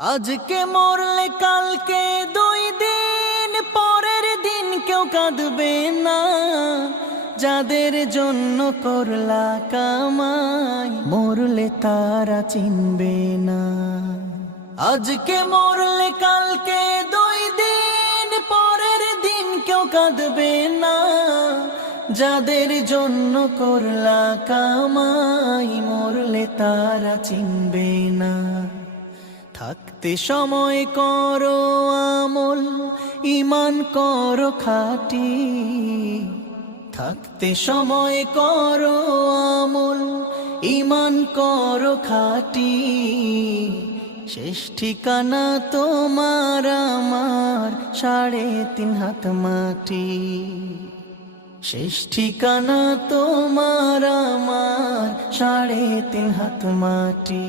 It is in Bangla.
আজকে মরলে কালকে 2 দিন পরের দিন কেউ কাঁদবে না। যাদের জন্য করলা কামাই মরলে তারা চিনবে না। আজকে মরলে কালকে 2 দিন পরের দিন কেউ কাঁদবে না। যাদের জন্য করলা কামাই মরলে তারা চিনবে না। থাকতে সময় করো আমল, ঈমান করো খাঁটি। থাকতে সময় করো আমল, ঈমান করো খাঁটি। শেষ ঠিকানা তোমার আমার 3.5 হাত মাটি। শেষ ঠিকানা তোমার আমার 3.5 হাত মাটি।